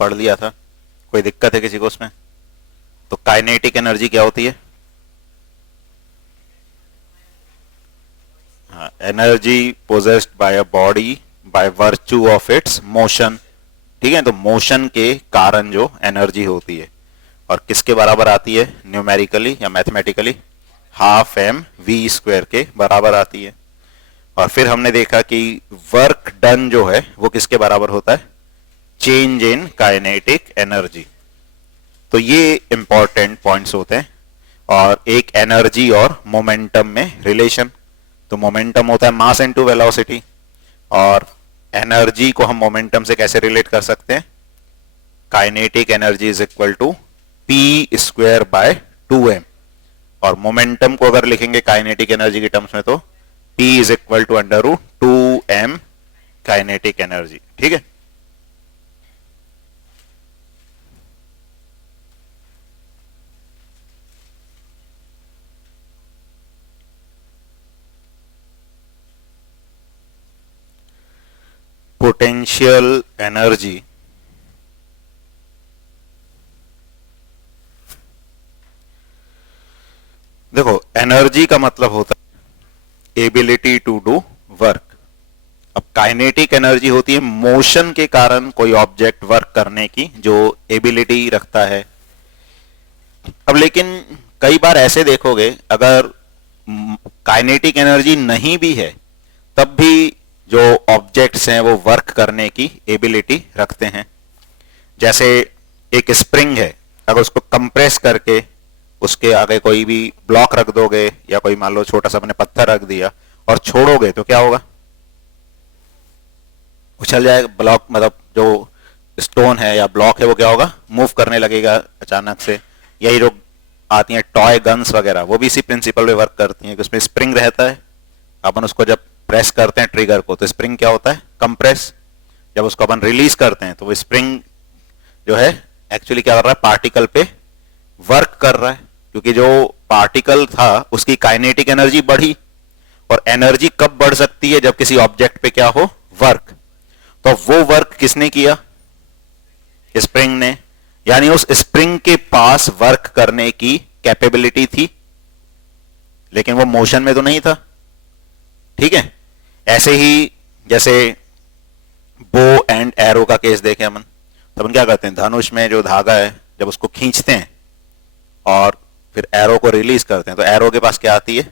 पढ़ लिया था, कोई दिक्कत है किसी को उसमें? तो काइनेटिक एनर्जी क्या होती है? Energy possessed by a body by virtue of its motion. ठीक है, तो मोशन के कारण जो एनर्जी होती है, और किसके बराबर आती है न्यूमेरिकली या mathematically? Half M V square के बराबर आती है। और फिर हमने देखा कि वर्क डन जो है वो किसके बराबर होता है? Change in kinetic energy. तो ये इंपॉर्टेंट पॉइंट्स होते हैं। और एक एनर्जी और मोमेंटम में रिलेशन। तो मोमेंटम होता है मास इनटू वेलोसिटी, और एनर्जी को हम मोमेंटम से कैसे रिलेट कर सकते हैं? Kinetic energy is equal to P square by 2m। और मोमेंटम को अगर लिखेंगे काइनेटिक एनर्जी के टर्म्स में तो P is equal to under root 2m kinetic energy. ठीक है, पोटेंशियल एनर्जी देखो, एनर्जी का मतलब होता है एबिलिटी टू डू वर्क। अब काइनेटिक एनर्जी होती है मोशन के कारण कोई ऑब्जेक्ट वर्क करने की जो एबिलिटी रखता है। अब लेकिन कई बार ऐसे देखोगे, अगर काइनेटिक एनर्जी नहीं भी है तब भी जो ऑब्जेक्ट्स हैं वो वर्क करने की एबिलिटी रखते हैं। जैसे एक स्प्रिंग है, अगर उसको कंप्रेस करके उसके आगे कोई भी ब्लॉक रख दोगे, या कोई मान लो छोटा सा अपने पत्थर रख दिया और छोड़ोगे तो क्या होगा? उछल जाएगा ब्लॉक, मतलब जो स्टोन है या ब्लॉक है वो क्या होगा? मूव करने लगेगा अचानक से। यही जो आती हैं टॉय गन्स वगैरह, वो भी इसी प्रिंसिपल पे वर्क करती हैं कि उसमें स्प्रिंग रहता है। अपन उसको जब प्रेस करते हैं ट्रिगर को तो स्प्रिंग क्या होता है? कंप्रेस। जब उसको अपन रिलीज करते हैं तो वो स्प्रिंग जो है एक्चुअली क्या कर रहा है? पार्टिकल पे वर्क कर रहा है, क्योंकि जो पार्टिकल था उसकी काइनेटिक एनर्जी बढ़ी। और एनर्जी कब बढ़ सकती है? जब किसी ऑब्जेक्ट पे क्या हो? वर्क। तो वो वर्क किसने किया? स्प्रिंग ने। यानी उस स्प्रिंग के पास वर्क करने की कैपेबिलिटी थी, लेकिन वो मोशन में तो नहीं था। ठीक है, ऐसे ही जैसे बो एंड एरो का केस देखें अपन, तो अपन क्या करते हैं? धनुष में जो धागा है जब उसको खींचते हैं और फिर एरो को रिलीज करते हैं तो एरो के पास क्या आती है?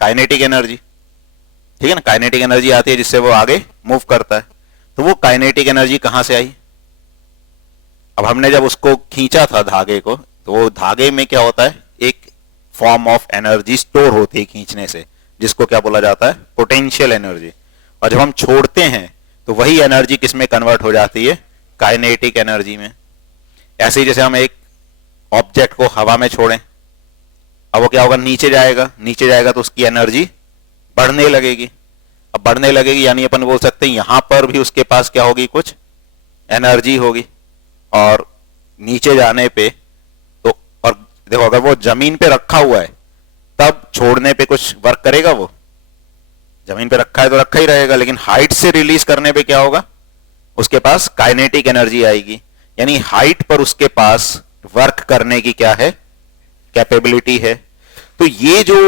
Kinetic energy. ठीक है ना, काइनेटिक एनर्जी आती है जिससे वो आगे मूव करता है। तो वो काइनेटिक एनर्जी कहां से आई? अब हमने जब उसको खींचा था धागे को, तो वो धागे में क्या होता है? एक फॉर्म ऑफ एनर्जी स्टोर होती है खींचने से, जिसको क्या बोला जाता है? Potential energy. और जब हम छोड़ते हैं तो वही एनर्जी किस में कन्वर्ट हो जाती है? काइनेटिक एनर्जी में। ऐसे ही जैसे हम एक ऑब्जेक्ट को हवा में छोड़ें, अब वो क्या होगा? नीचे जाएगा, नीचे जाएगा तो उसकी एनर्जी बढ़ने लगेगी। अब बढ़ने लगेगी यानी अपन बोल सकते हैं यहां पर भी उसके पास क्या होगी? कुछ एनर्जी होगी। और नीचे जाने पे तो, और देखो अगर वो जमीन पे रखा हुआ है तब छोड़ने पे कुछ वर्क करेगा? वो जमीन पे रखा है तो रखा ही रहेगा, लेकिन हाइट से रिलीज करने पे क्या होगा? उसके पास काइनेटिक एनर्जी आएगी। यानी हाइट पर उसके पास वर्क करने की क्या है? कैपेबिलिटी है। तो ये जो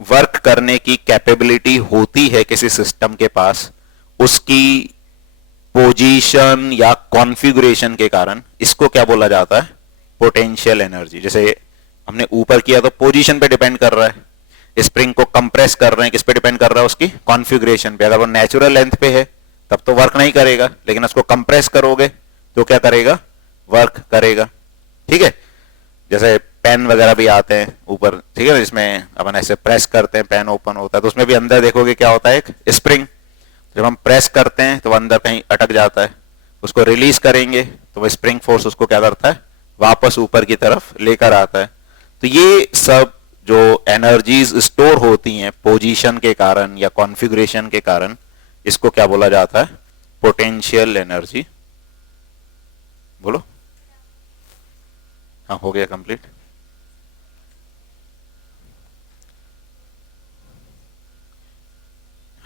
वर्क करने की कैपेबिलिटी होती है किसी सिस्टम के पास, उसकी पोजीशन या कॉन्फ़िगरेशन के कारण इसको क्या बोला जाता है? Potential energy. जैसे हमने ऊपर किया तो पोजीशन पे डिपेंड कर रहा है, स्प्रिंग को कंप्रेस कर रहे हैं, किस पे डिपेंड कर रहा है? उसकी कॉन्फ़िगरेशन पे। अगर वो नेचुरल लेंथ पे है तब तो वर्क नहीं करेगा, लेकिन उसको कंप्रेस करोगे तो क्या करेगा? वर्क करेगा। ठीक है, जैसे पेन वगैरह भी आते हैं ऊपर, ठीक है, जिसमें अपन ऐसे प्रेस करते हैं पेन ओपन होता है, तो उसमें भी अंदर देखोगे क्या होता है? एक स्प्रिंग। जब हम प्रेस करते हैं तो वो अंदर कहीं अटक जाता है, उसको रिलीज करेंगे तो वो स्प्रिंग फोर्स उसको क्या करता है? वापस ऊपर की तरफ लेकर आता है। तो ये सब जो एनर्जीज स्टोर होती हैं पोजीशन के कारण या कॉन्फ़िगरेशन के कारण, इसको क्या बोला जाता है? Potential energy. बोलो। हाँ, हो गया कंप्लीट।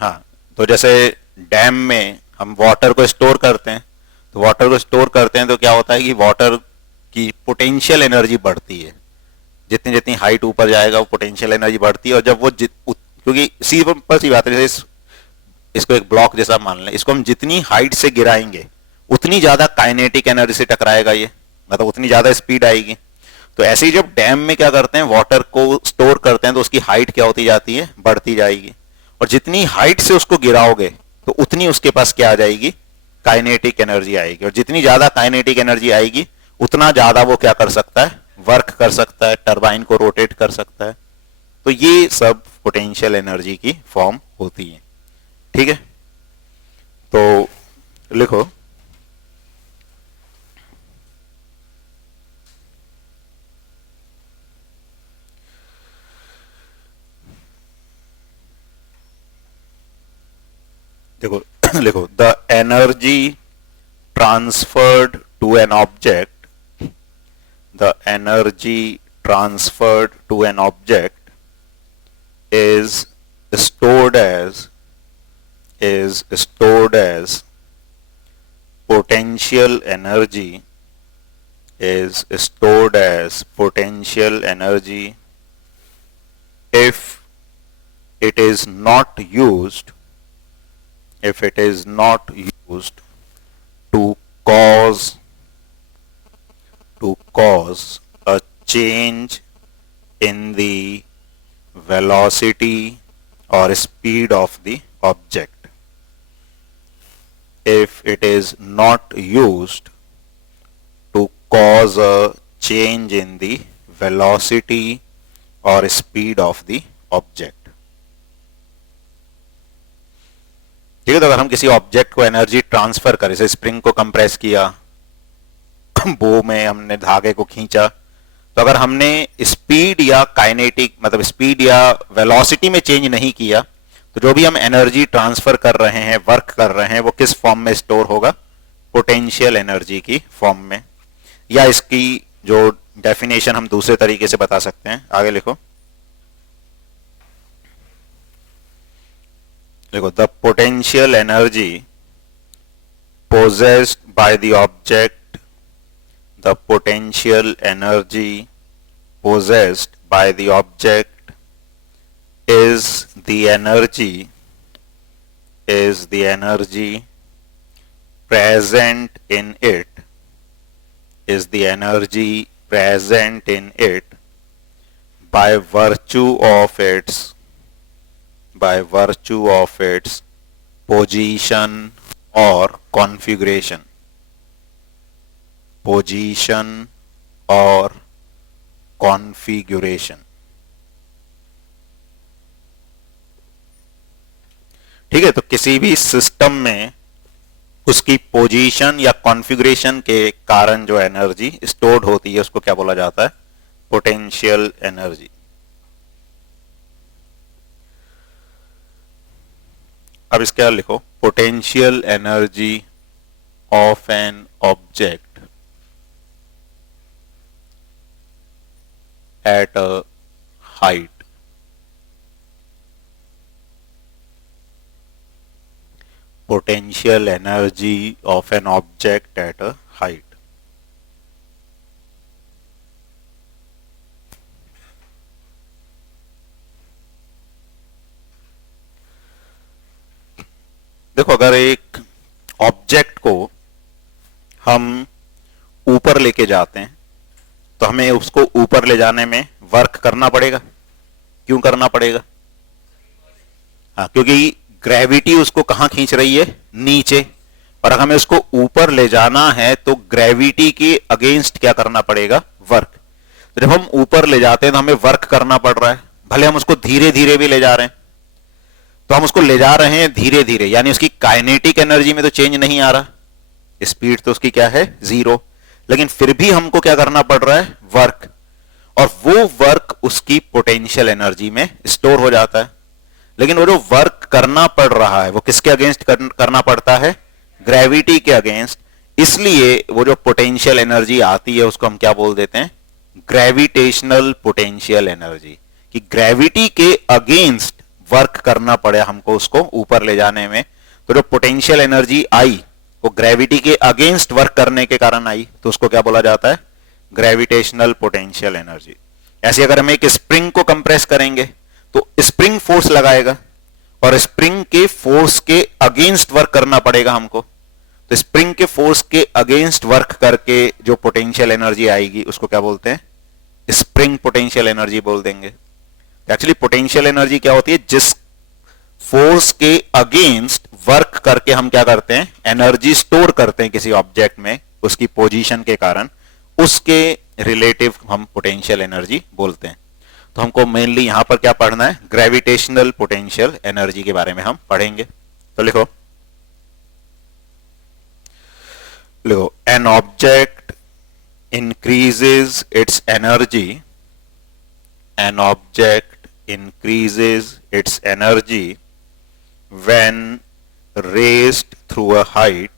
हाँ, तो जैसे डैम में हम वाटर को स्टोर करते हैं, तो वाटर को स्टोर करते हैं तो क्या होता है कि वाटर की पोटेंशियल एनर्जी बढ़ती है, जितनी जितनी हाइट ऊपर जाएगा वो पोटेंशियल एनर्जी बढ़ती है, और जब वो क्योंकि सिंपल सी बात है, जैसे इसको एक ब्लॉक जैसा मान लें, इसको हम जितनी हाइट से गिराएंगे उतनी ज्यादा काइनेटिक एनर्जी से टकराएगा ये, मतलब उतनी ज्यादा स्पीड आएगी। तो ऐसे ही जब डैम में क्या करते हैं, वाटर को स्टोर करते हैं तो उसकी हाइट क्या होती जाती है, बढ़ती जाएगी, और जितनी हाइट से उसको गिराओगे तो उतनी उसके पास क्या आ जाएगी, काइनेटिक एनर्जी आएगी, और जितनी ज्यादा काइनेटिक एनर्जी आएगी उतना ज्यादा वो क्या कर सकता है, वर्क कर सकता है, टरबाइन को रोटेट कर सकता है। तो ये सब पोटेंशियल एनर्जी की फॉर्म होती है। ठीक है, तो लिखो देखो लिखो the energy transferred to an object, the energy transferred to an object is stored as potential energy, is stored as potential energy if it is not used, to cause a change in the velocity or speed of the object. If it is not used to cause a change in the velocity or speed of the object. ठीक है, तो अगर हम किसी object को energy transfer करें, जैसे spring को कंप्रेस किया, बो में हमने धागे को खींचा, तो अगर हमने स्पीड या काइनेटिक मतलब स्पीड या वेलोसिटी में चेंज नहीं किया, तो जो भी हम एनर्जी ट्रांसफर कर रहे हैं, वर्क कर रहे हैं, वो किस फॉर्म में स्टोर होगा, पोटेंशियल एनर्जी की फॉर्म में। या इसकी जो डेफिनेशन हम दूसरे तरीके से बता सकते हैं, आगे लिखो the potential energy possessed by the object, the potential energy possessed by the object is the energy present in it, by virtue of its position or configuration, ठीक है, तो किसी भी सिस्टम में उसकी पोजीशन या कॉन्फ़िगरेशन के कारण जो एनर्जी स्टोर्ड होती है उसको क्या बोला जाता है, पोटेंशियल एनर्जी। अब इसके बाद लिखो potential energy of an object at a height. Potential energy of an object at a height. देखो, अगर एक ऑब्जेक्ट को हम ऊपर लेके जाते हैं तो हमें उसको ऊपर ले जाने में वर्क करना पड़ेगा। क्यों करना पड़ेगा? हाँ, क्योंकि ग्रेविटी उसको कहां खींच रही है, नीचे, और अगर हमें उसको ऊपर ले जाना है तो ग्रेविटी के अगेंस्ट क्या करना पड़ेगा, वर्क। तो जब हम ऊपर ले जाते हैं तो हमें वर्क करना पड़ रहा है, भले हम उसको धीरे धीरे भी ले जा रहे हैं, तो हम उसको ले जा रहे हैं धीरे धीरे, यानी उसकी काइनेटिक एनर्जी में तो चेंज नहीं आ रहा, स्पीड तो उसकी क्या है, 0, लेकिन फिर भी हमको क्या करना पड़ रहा है, वर्क, और वो वर्क उसकी पोटेंशियल एनर्जी में स्टोर हो जाता है। लेकिन वो जो वर्क करना पड़ रहा है वो किसके अगेंस्ट करना पड़ता है, ग्रेविटी के अगेंस्ट। इसलिए वो जो पोटेंशियल एनर्जी आती है उसको हम क्या बोल देते हैं, ग्रेविटेशनल पोटेंशियल एनर्जी, कि ग्रेविटी के अगेंस्ट वर्क करना पड़े हमको उसको ऊपर ले जाने में। तो जो पोटेंशियल एनर्जी आई वो ग्रेविटी के अगेंस्ट वर्क करने के कारण आई, तो उसको क्या बोला जाता है? Gravitational potential energy. ऐसे अगर हम एक स्प्रिंग को कंप्रेस करेंगे तो स्प्रिंग फोर्स लगाएगा और स्प्रिंग के फोर्स के अगेंस्ट वर्क करना पड़ेगा हमको, तो स्प्रिंग के फोर्स के अगेंस्ट वर्क करके जो पोटेंशियल एनर्जी आएगी उसको क्या बोलते हैं? स्प्रिंग पोटेंशियल एनर्जी बोल देंगे। एक्चुअली पोटेंशियल एनर्जी क्या होती है? जिस फोर्स के अगेंस्ट वर्क करके हम क्या करते हैं? एनर्जी स्टोर करते हैं किसी ऑब्जेक्ट में, उसकी पोजीशन के कारण, उसके रिलेटिव हम पोटेंशियल एनर्जी बोलते हैं। तो हमको मेनली यहां पर क्या पढ़ना है? ग्रेविटेशनल पोटेंशियल एनर्जी के बारे में हम पढ़ेंगे। तो लिखो an object increases it's energy, an object increases it's energy when raised through a height,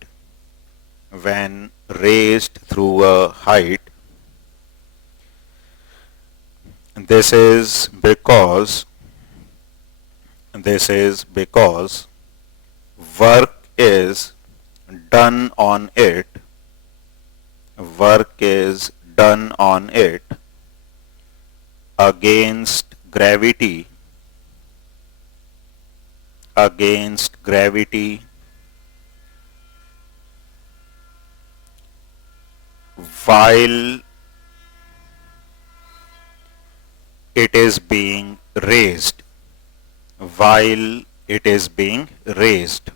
when raised through a height. This is because work is done on it, work is done on it against gravity, against gravity, while it is being raised, while it is being raised.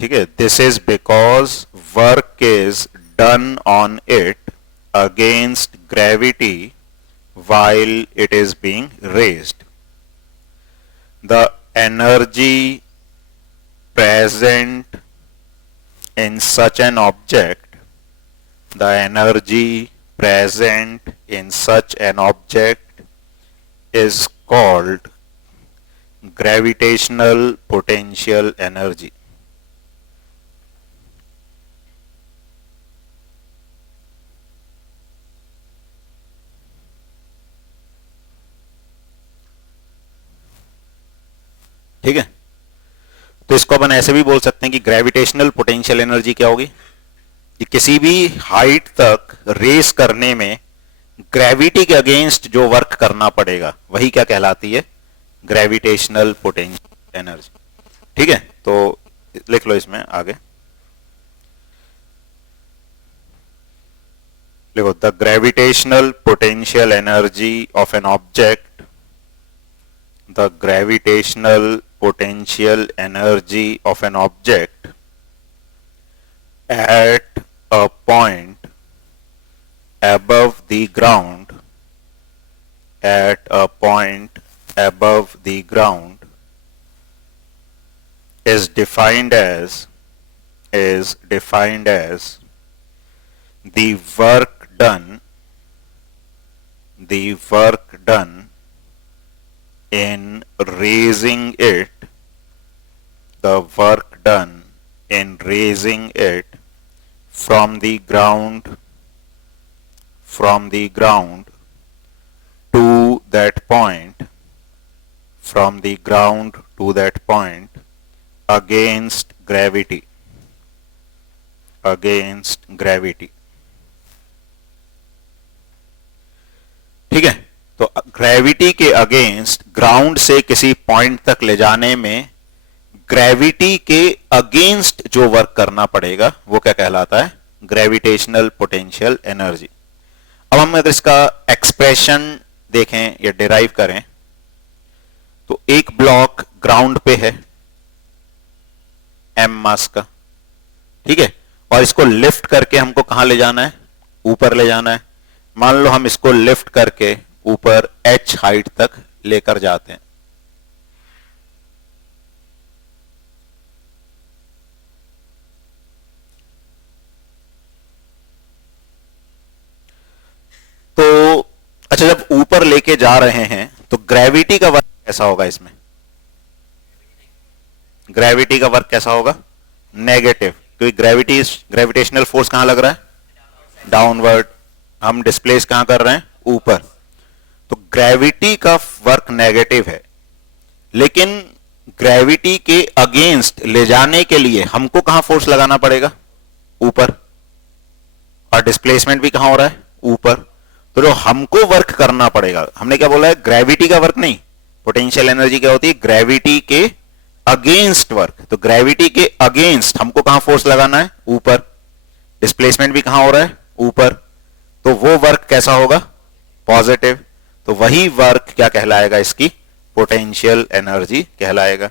ठीक है, this is because work is done on it against gravity while it is being raised. The energy present in such an object, the energy present in such an object is called gravitational potential energy. ठीक है, तो इसको अपन ऐसे भी बोल सकते हैं कि ग्रेविटेशनल पोटेंशियल एनर्जी क्या होगी कि किसी भी हाइट तक रेस करने में ग्रेविटी के अगेंस्ट जो वर्क करना पड़ेगा वही क्या कहलाती है? Gravitational potential energy. ठीक है, तो लिख लो इसमें आगे, लिखो the gravitational potential energy of an object, the gravitational potential energy of an object at a point above the ground, at a point above the ground is defined as the work done in raising it, the work done in raising it from the ground to that point, from the ground to that point against gravity, against gravity. ठीक है, तो gravity के against ground से किसी point तक ले जाने में ग्रेविटी के अगेंस्ट जो वर्क करना पड़ेगा वो क्या कहलाता है? Gravitational potential energy. अब हम अगर इसका एक्सप्रेशन देखें या डिराइव करें तो एक ब्लॉक ग्राउंड पे है m मास का, ठीक है, और इसको लिफ्ट करके हमको कहां ले जाना है? ऊपर ले जाना है। मान लो हम इसको लिफ्ट करके ऊपर h हाइट तक लेकर जाते हैं, तो अच्छा, जब ऊपर लेके जा रहे हैं तो ग्रेविटी का वर्क कैसा होगा? इसमें ग्रेविटी का वर्क कैसा होगा? नेगेटिव, क्योंकि ग्रेविटेशनल फोर्स कहां लग रहा है? डाउनवर्ड। हम डिस्प्लेस कहां कर रहे हैं? ऊपर। तो ग्रेविटी का वर्क नेगेटिव है, लेकिन ग्रेविटी के अगेंस्ट ले जाने के लिए हमको कहां फोर्स लगाना पड़ेगा? ऊपर। और डिस्प्लेसमेंट भी कहां हो रहा है? ऊपर। तो जो हमको वर्क करना पड़ेगा, हमने क्या बोला है? ग्रेविटी का वर्क नहीं। पोटेंशियल एनर्जी क्या होती है? ग्रेविटी के अगेंस्ट वर्क। तो ग्रेविटी के अगेंस्ट हमको कहां फोर्स लगाना है? ऊपर। डिस्प्लेसमेंट भी कहां हो रहा है? ऊपर। तो वो वर्क कैसा होगा? पॉजिटिव। तो वही वर्क क्या कहलाएगा? इसकी पोटेंशियल एनर्जी कहलाएगा।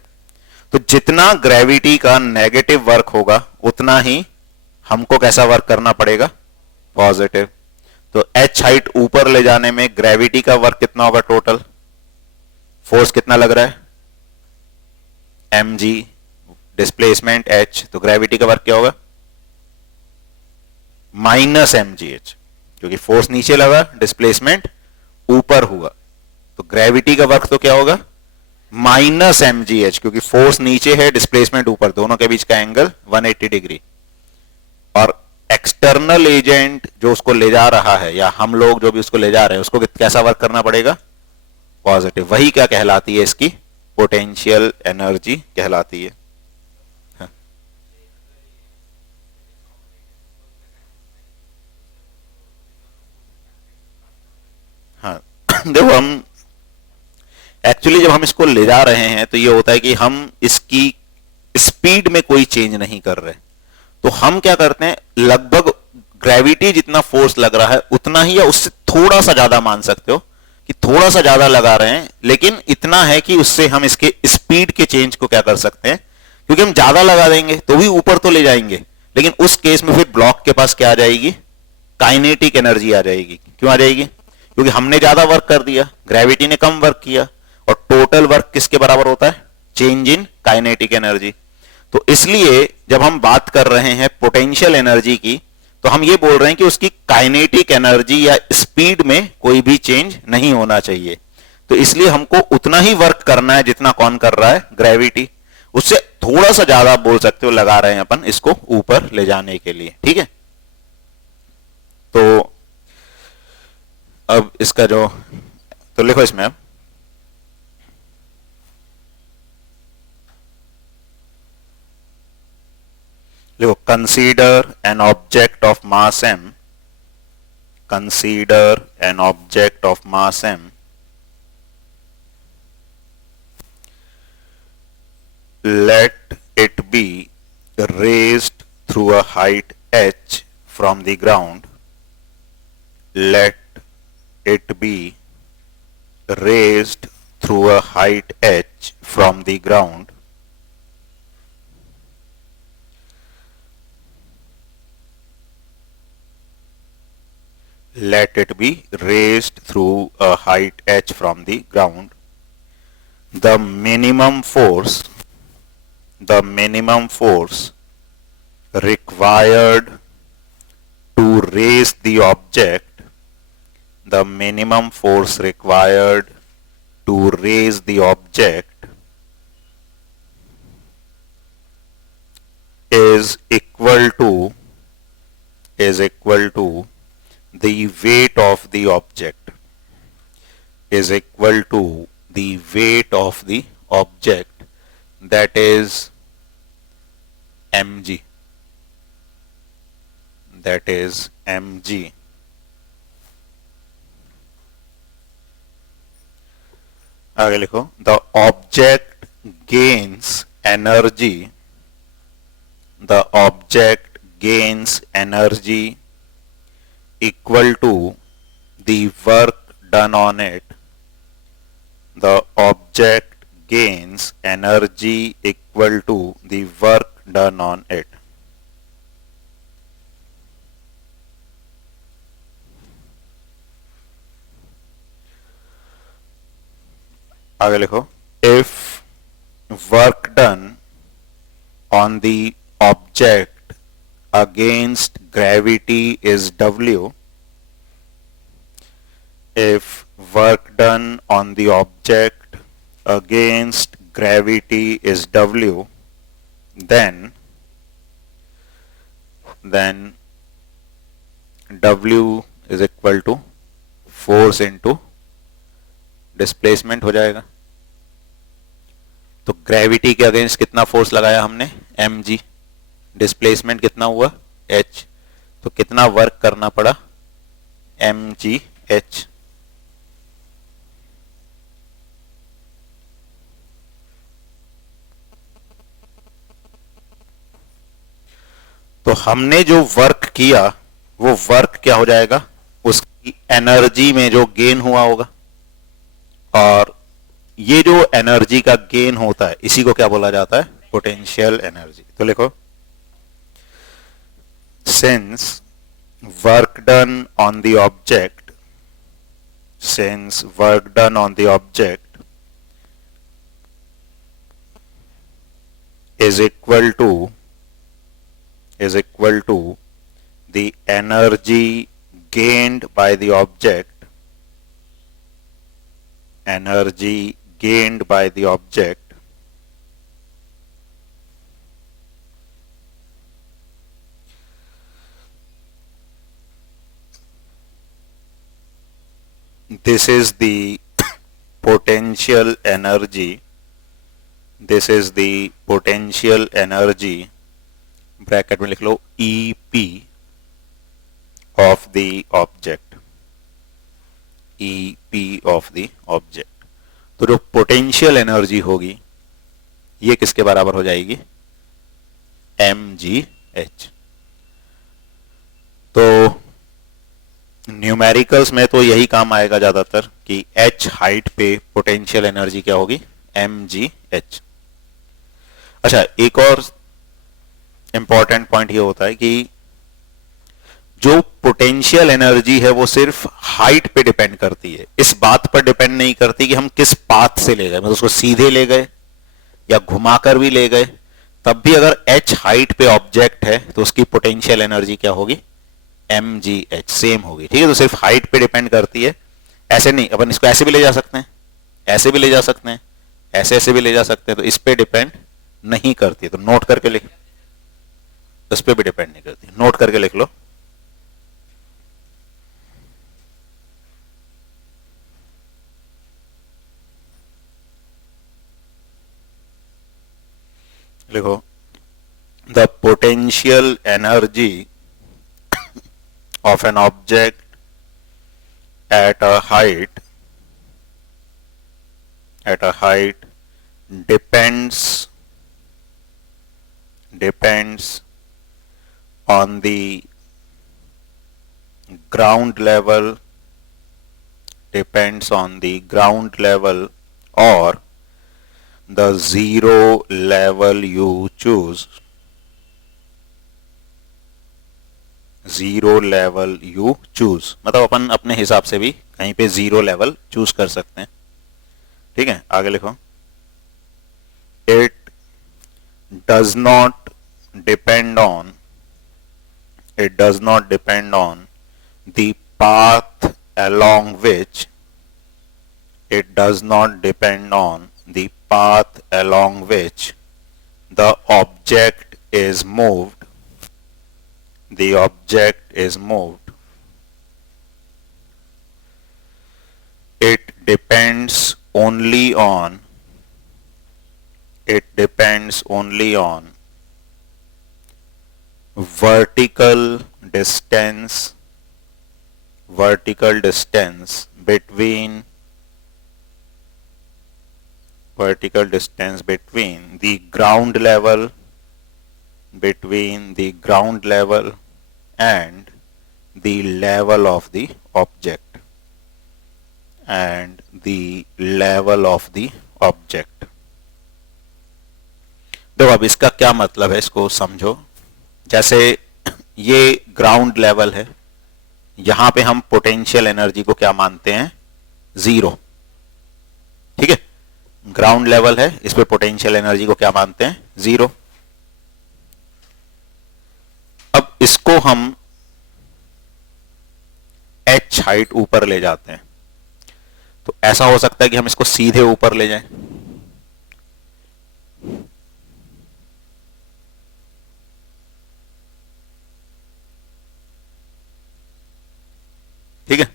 तो जितना ग्रेविटी का नेगेटिव वर्क होगा उतना ही हमको कैसा वर्क करना पड़ेगा? पॉजिटिव। तो h हाइट ऊपर ले जाने में ग्रेविटी का वर्क कितना होगा? टोटल फोर्स कितना लग रहा है? mg। Displacement h। तो ग्रेविटी का वर्क क्या होगा? माइनस mgh, क्योंकि फोर्स नीचे लगा, डिस्प्लेसमेंट ऊपर हुआ। तो ग्रेविटी का वर्क तो क्या होगा? माइनस mgh, क्योंकि फोर्स नीचे है, डिस्प्लेसमेंट ऊपर, दोनों के बीच का एंगल 180 डिग्री। और एक्सटर्नल एजेंट जो उसको ले जा रहा है, या हम लोग जो भी उसको ले जा रहे हैं, उसको कैसा वर्क करना पड़ेगा? पॉजिटिव। वही क्या कहलाती है? इसकी पोटेंशियल एनर्जी कहलाती है। हाँ देखो, हम एक्चुअली जब हम इसको ले जा रहे हैं तो ये होता है कि हम इसकी स्पीड में कोई चेंज नहीं कर रहे। तो हम क्या करते हैं, लगभग ग्रेविटी जितना फोर्स लग रहा है उतना ही या उससे थोड़ा सा ज्यादा, मान सकते हो कि थोड़ा सा ज्यादा लगा रहे हैं, लेकिन इतना है कि उससे हम इसके स्पीड के चेंज को क्या कर सकते हैं, क्योंकि हम ज्यादा लगा देंगे तो भी ऊपर तो ले जाएंगे, लेकिन उस केस में फिर ब्लॉक के पास क्या आ जाएगी? काइनेटिक एनर्जी आ जाएगी। क्यों आ जाएगी? क्योंकि हमने ज्यादा वर्क कर दिया, ग्रेविटी ने कम वर्क किया, और टोटल वर्क किसके बराबर होता है? Change in kinetic energy. तो इसलिए जब हम बात कर रहे हैं पोटेंशियल एनर्जी की, तो हम ये बोल रहे हैं कि उसकी काइनेटिक एनर्जी या स्पीड में कोई भी चेंज नहीं होना चाहिए। तो इसलिए हमको उतना ही वर्क करना है जितना कौन कर रहा है? ग्रेविटी। उससे थोड़ा सा ज्यादा बोल सकते हो लगा रहे हैं अपन इसको ऊपर ले जाने के लिए। ठीक है, तो अब इसका जो, तो लिखो इसमें अब, देखो, consider an object of mass m, consider an object of mass m, let it be raised through a height h from the ground, let it be raised through a height h from the ground, let it be raised through a height h from the ground. The minimum force required to raise the object, the minimum force required to raise the object is equal to the weight of the object, is equal to the weight of the object, that is mg, that is mg. आगे लिखो, the object gains energy, the object gains energy equal to the work done on it, the object gains energy equal to the work done on it. आगे लिखो, if work done on the object against gravity is W, if work done on the object against gravity is W, then W is equal to force into displacement हो जाएगा। तो gravity के against कितना force लगाया हमने, mg। Displacement कितना हुआ, h। तो कितना वर्क करना पड़ा, mgh। तो हमने जो वर्क किया वो वर्क क्या हो जाएगा, उसकी एनर्जी में जो गेन हुआ होगा। और ये जो एनर्जी का गेन होता है इसी को क्या बोला जाता है, पोटेंशियल एनर्जी। तो लिखो, since work done on the object, since work done on the object is equal to the energy gained by the object, energy gained by the object, this is the potential energy, this is the potential energy, bracket में लिख लो EP of the object, EP of the object। तो जो potential energy होगी ये किसके बराबर हो जाएगी, mgh। तो न्यूमेरिकल्स में तो यही काम आएगा ज्यादातर कि h हाइट पे पोटेंशियल एनर्जी क्या होगी, mgh। अच्छा, एक और इंपॉर्टेंट पॉइंट ये होता है कि जो पोटेंशियल एनर्जी है वो सिर्फ हाइट पे डिपेंड करती है, इस बात पर डिपेंड नहीं करती कि हम किस पाथ से ले गए, मतलब उसको सीधे ले गए या घुमाकर भी ले गए, तब भी अगर h हाइट पे ऑब्जेक्ट है तो उसकी पोटेंशियल एनर्जी क्या होगी, mgh, सेम होगी। ठीक है, तो सिर्फ हाइट पे डिपेंड करती है। ऐसे नहीं, अपन इसको ऐसे भी ले जा सकते हैं, ऐसे भी ले जा सकते हैं, ऐसे ऐसे भी ले जा सकते हैं, तो इस पे डिपेंड नहीं करती। तो नोट करके लिख, इस पे भी डिपेंड नहीं करती, नोट करके लिख लो। लिखो, the potential energy of an object at a height depends on the ground level, depends on the ground level or the zero level you choose, zero level you choose, मतलब अपन अपने हिसाब से भी कहीं पे जीरो लेवल चूज कर सकते हैं। ठीक है, आगे लिखो, it does not depend on the path along which, it does not depend on the path along which the object is moved, the object is moved. It depends only on vertical distance between the ground level and the level of the object, देखो अब इसका क्या मतलब है, इसको समझो। जैसे ये ग्राउंड लेवल है, यहां पे हम पोटेंशियल एनर्जी को क्या मानते हैं, जीरो। ठीक है, ग्राउंड लेवल है, इस पे पोटेंशियल एनर्जी को क्या मानते हैं, जीरो। अब इसको हम h हाइट ऊपर ले जाते हैं, तो ऐसा हो सकता है कि हम इसको सीधे ऊपर ले जाएं, ठीक है।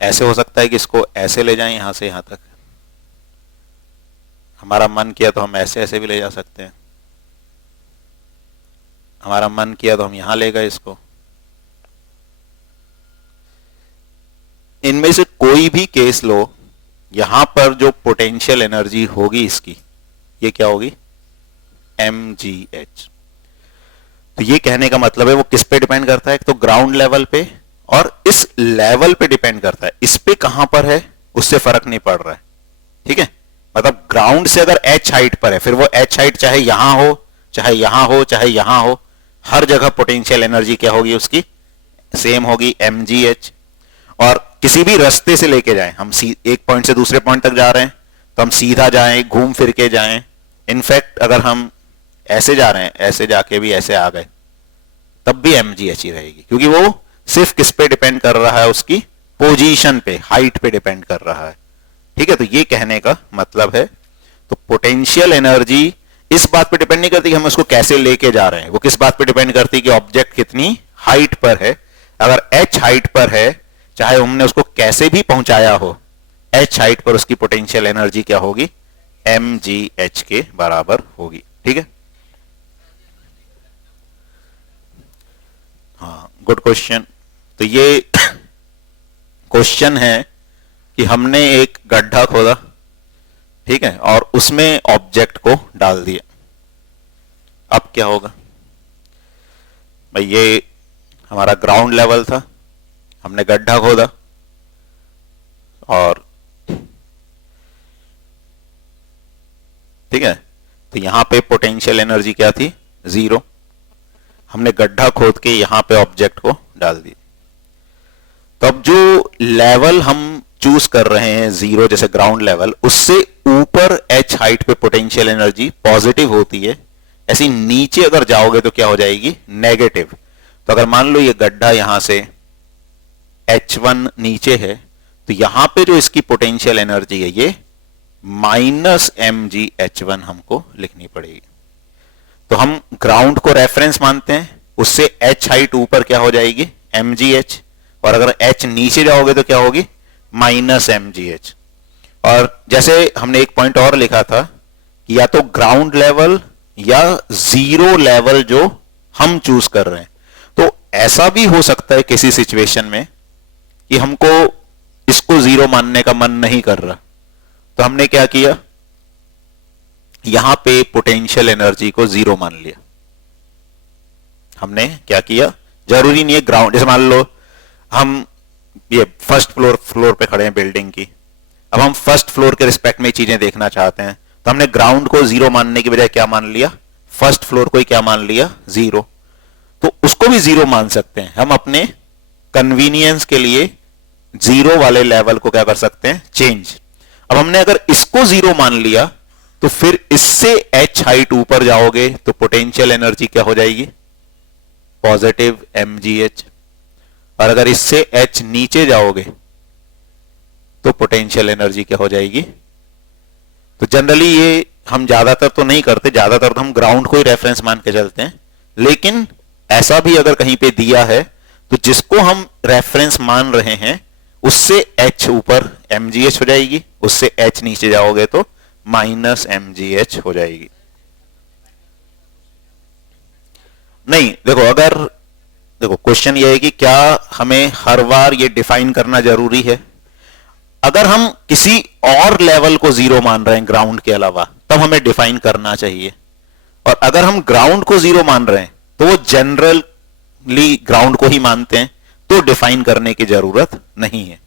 ऐसे हो सकता है कि इसको ऐसे ले जाएं, यहां से यहां तक, हमारा मन किया तो हम ऐसे ऐसे भी ले जा सकते हैं, हमारा मन किया तो हम यहां ले गए इसको। इनमें से कोई भी केस लो, यहां पर जो पोटेंशियल एनर्जी होगी इसकी, ये क्या होगी, mgh। तो ये कहने का मतलब है वो किस पे डिपेंड करता है, एक तो ग्राउंड लेवल पे और इस लेवल पे डिपेंड करता है, इस पे कहां पर है उससे फर्क नहीं पड़ रहा है, ठीक है। मतलब ग्राउंड से अगर h हाइट पर है, फिर वो h हाइट चाहे यहां हो चाहे यहां हो चाहे यहां हो, हर जगह पोटेंशियल एनर्जी क्या होगी उसकी, सेम होगी, mgh। और किसी भी रास्ते से लेके जाएं, हम एक पॉइंट से दूसरे पॉइंट तक जा रहे हैं तो हम सीधा जाएं, घूम फिर के जाएं, इनफैक्ट अगर हम ऐसे जा रहे हैं, ऐसे जाके भी ऐसे आ गए, तब भी mgh ही रहेगी, क्योंकि वो सिर्फ किस पे डिपेंड कर रहा है, उसकी पोजीशन पे, हाइट पे डिपेंड कर रहा है, ठीक है। तो ये कहने का मतलब है, तो पोटेंशियल एनर्जी इस बात पे डिपेंड नहीं करती कि हम उसको कैसे लेके जा रहे हैं, वो किस बात पे डिपेंड करती है कि ऑब्जेक्ट कितनी हाइट पर है। अगर h हाइट पर है, चाहे हमने उसको कैसे भी पहुंचाया हो, h हाइट पर उसकी पोटेंशियल एनर्जी क्या होगी, mgh के बराबर होगी, ठीक है। हाँ, गुड क्वेश्चन। तो ये क्वेश्चन है कि हमने एक गड्ढा खोदा, ठीक है, और उसमें ऑब्जेक्ट को डाल दिया, अब क्या होगा भाई, ये हमारा ग्राउंड लेवल था, हमने गड्ढा खोदा और ठीक है, तो यहां पे पोटेंशियल एनर्जी क्या थी, 0। हमने गड्ढा खोद के यहां पे ऑब्जेक्ट को डाल दिया, तो अब जो लेवल हम चूज कर रहे हैं 0 जैसे ग्राउंड लेवल, उससे ऊपर h हाइट पे पोटेंशियल एनर्जी पॉजिटिव होती है, ऐसी नीचे अगर जाओगे तो क्या हो जाएगी, नेगेटिव। तो अगर मान लो ये गड्ढा यहां से h1 नीचे है, तो यहां पे जो इसकी पोटेंशियल एनर्जी है ये -mgh1 हमको लिखनी पड़ेगी। तो हम ग्राउंड को रेफरेंस मानते हैं, उससे h हाइट ऊपर क्या हो जाएगी, mgh, और अगर h नीचे जाओगे तो क्या होगी, -mgh। और जैसे हमने एक पॉइंट और लिखा था कि या तो ग्राउंड लेवल या 0 लेवल जो हम चूज कर रहे हैं, तो ऐसा भी हो सकता है किसी सिचुएशन में कि हमको इसको 0 मानने का मन नहीं कर रहा, तो हमने क्या किया, यहां पे पोटेंशियल एनर्जी को 0 मान लिया। हमने क्या किया, जरूरी नहीं है ग्राउंड, जैसे मान लो हम ये फर्स्ट फ्लोर पे खड़े हैं बिल्डिंग की, अब हम फर्स्ट फ्लोर के रिस्पेक्ट में चीजें देखना चाहते हैं, तो हमने ग्राउंड को 0 मानने की बजाय क्या मान लिया, फर्स्ट फ्लोर को ही क्या मान लिया, 0। तो उसको भी 0 मान सकते हैं हम, अपने कन्वीनियंस के लिए 0 वाले लेवल को क्या कर सकते हैं, चेंज। अब हमने अगर इसको 0 मान लिया, तो फिर इससे h हाइट ऊपर जाओगे तो पोटेंशियल एनर्जी क्या हो जाएगी, पॉजिटिव mgh, और अगर इससे h नीचे जाओगे तो पोटेंशियल एनर्जी क्या हो जाएगी। तो जनरली ये हम ज्यादातर तो नहीं करते, ज्यादातर तो हम ग्राउंड को ही रेफरेंस मान के चलते हैं, लेकिन ऐसा भी अगर कहीं पे दिया है तो जिसको हम रेफरेंस मान रहे हैं उससे h ऊपर mgh हो जाएगी, उससे h नीचे जाओगे तो -mgh हो जाएगी। नहीं, देखो क्वेश्चन ये है कि क्या हमें हर बार ये डिफाइन करना जरूरी है। अगर हम किसी और लेवल को 0 मान रहे हैं ग्राउंड के अलावा, तब हमें डिफाइन करना चाहिए, और अगर हम ग्राउंड को 0 मान रहे हैं तो वो जनरली ग्राउंड को ही मानते हैं, तो डिफाइन करने की जरूरत नहीं है।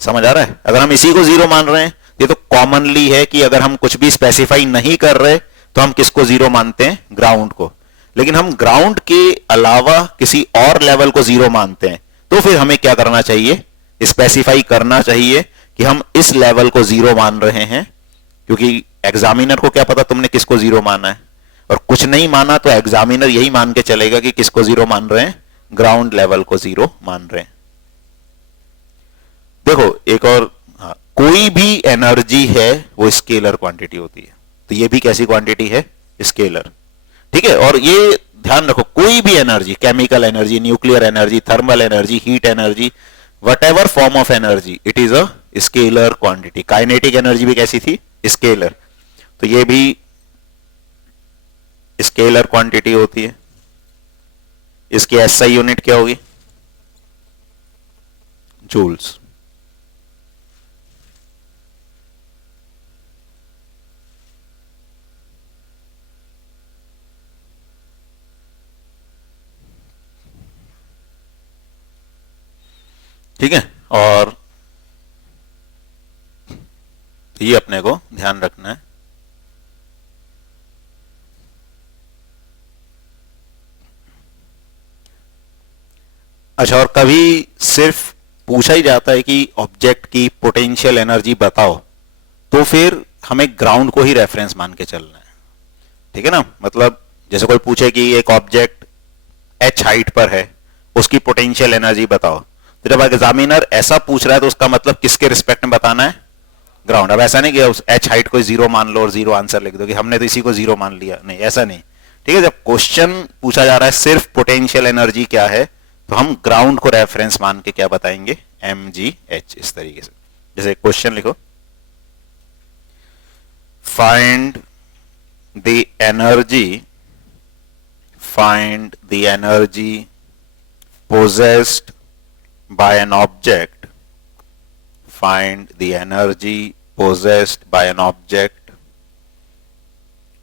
समझ आ रहा है, अगर हम इसी को 0 मान रहे हैं, ये तो कॉमनली है कि अगर हम कुछ भी स्पेसिफाई नहीं कर रहे तो हम किसको 0 मानते हैं, ग्राउंड को। लेकिन हम ग्राउंड के अलावा किसी और लेवल को 0 मानते हैं, तो फिर हमें क्या करना चाहिए, स्पेसिफाई करना चाहिए कि हम इस लेवल को 0 मान रहे हैं, क्योंकि एग्जामिनर को क्या पता तुमने किसको 0 माना है, और कुछ नहीं माना तो एग्जामिनर यही मान के चलेगा कि किसको 0 मान रहे हैं, ग्राउंड लेवल को 0 मान रहे हैं। देखो एक और, हाँ, कोई भी एनर्जी है वो स्केलर क्वांटिटी होती है, तो ये भी कैसी क्वांटिटी है, स्केलर, ठीक है। और ये ध्यान रखो, कोई भी energy, chemical energy, nuclear energy, thermal energy, heat energy, whatever form of energy, it is a scalar quantity। Kinetic energy भी कैसी थी, स्केलर। तो ये भी स्केलर क्वांटिटी होती है। इसकी एसआई यूनिट क्या होगी? जूल्स। ठीक है, और ये अपने को ध्यान रखना है। अच्छा, और कभी सिर्फ पूछा ही जाता है कि ऑब्जेक्ट की पोटेंशियल एनर्जी बताओ, तो फिर हमें ग्राउंड को ही रेफरेंस मान के चलना है। ठीक है ना, मतलब जैसे कोई पूछे कि एक ऑब्जेक्ट h हाइट पर है, उसकी पोटेंशियल एनर्जी बताओ, तो जब एग्जामिनर ऐसा पूछ रहा है तो उसका मतलब किसके रिस्पेक्ट में बताना है? ग्राउंड। अब ऐसा नहीं कि उस h हाइट को 0 मान लो और 0 आंसर लिख दो कि हमने तो इसी को 0 मान लिया, नहीं, ऐसा नहीं। ठीक है, जब क्वेश्चन पूछा जा रहा है सिर्फ पोटेंशियल एनर्जी क्या है, तो हम ग्राउंड को रेफरेंस मान के क्या बताएंगे? mgh। इस तरीके से जैसे क्वेश्चन लिखो, find the energy possessed by an object, find the energy possessed by an object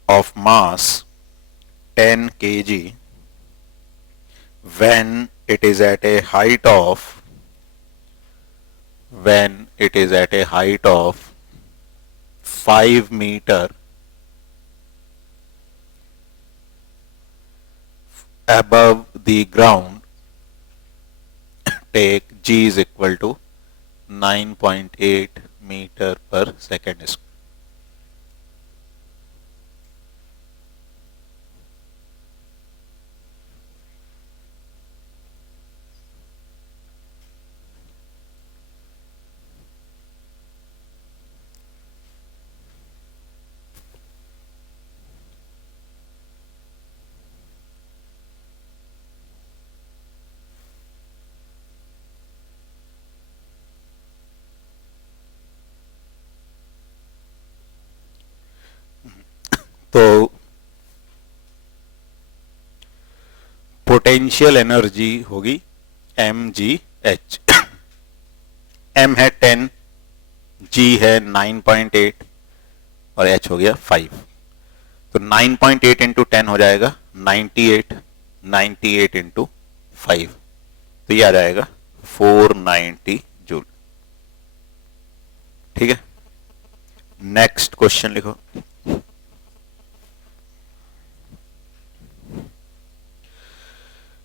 of mass 10 kg when it is at a height of 5 meter above the ground. Take g is equal to 9.8 meter per second square. तो potential energy होगी mgh। m है 10, g है 9.8 और h हो गया 5। तो 9.8 into 10 हो जाएगा 98, 98 इंटू 5, तो ये आ जाएगा 490 जूल। ठीक है, नेक्स्ट क्वेश्चन लिखो।